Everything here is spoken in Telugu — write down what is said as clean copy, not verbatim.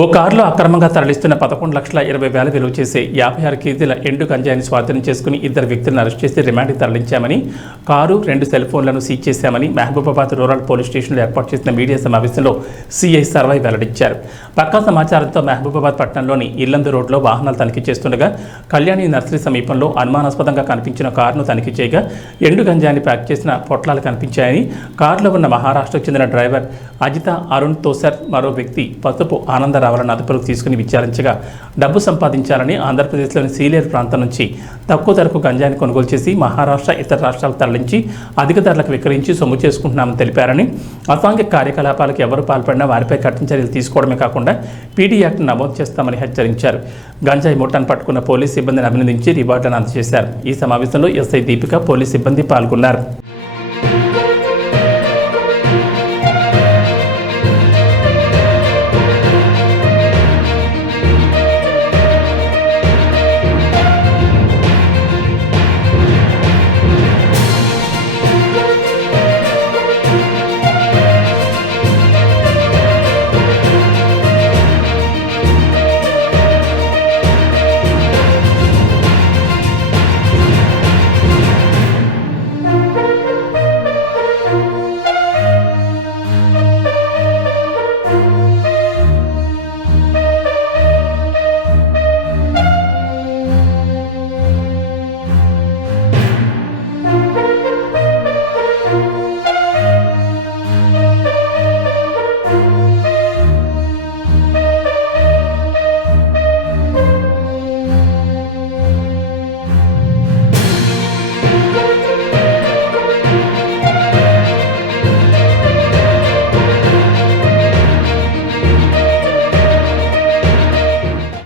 ఓ కారులో అక్రమంగా తరలిస్తున్న 11,20,000 విలువ చేసే 56 కేజీల ఎండు గంజాయిని స్వాధీనం చేసుకుని ఇద్దరు వ్యక్తులను అరెస్ట్ చేసి రిమాండ్కి తరలించామని, కారు 2 సెల్ ఫోన్లను సీజ్ చేశామని మహబూబాబాద్ రూరల్ పోలీస్ స్టేషన్లో ఏర్పాటు చేసిన మీడియా సమావేశంలో సీఐ సర్వై వెల్లడించారు. పక్కా సమాచారంతో మహబూబాబాద్ పట్టణంలోని ఇల్లందు రోడ్లో వాహనాలు తనిఖీ చేస్తుండగా కళ్యాణి నర్సరీ సమీపంలో అనుమానాస్పదంగా కనిపించిన కారును తనిఖీ చేయగా ఎండు గంజాయిని ప్యాక్ చేసిన పొట్లాలు కనిపించాయని, కారులో ఉన్న మహారాష్ట్రకు చెందిన డ్రైవర్ అజిత అరుణ్ తోసర్, మరో వ్యక్తి పసుపు ఆనందరావులను అదుపులోకి తీసుకుని విచారించగా డబ్బు సంపాదించాలని ఆంధ్రప్రదేశ్లోని సీలేరు ప్రాంతం నుంచి తక్కువ ధరకు గంజాయిని కొనుగోలు చేసి మహారాష్ట్ర, ఇతర రాష్ట్రాలకు తరలించి అధిక ధరలకు విక్రయించి సొమ్ము చేసుకుంటున్నామని తెలిపారని, అసాంఘిక కార్యకలాపాలకు ఎవరు పాల్పడినా వారిపై కఠిన చర్యలు తీసుకోవడమే కాకుండా పీడీ యాక్ట్ నమోదు చేస్తామని హెచ్చరించారు. గంజాయి ముఠాను పట్టుకున్న పోలీస్ సిబ్బందిని అభినందించి రివార్డులను అందజేశారు. ఈ సమావేశంలో ఎస్ఐ దీపిక, పోలీస్ సిబ్బంది పాల్గొన్నారు.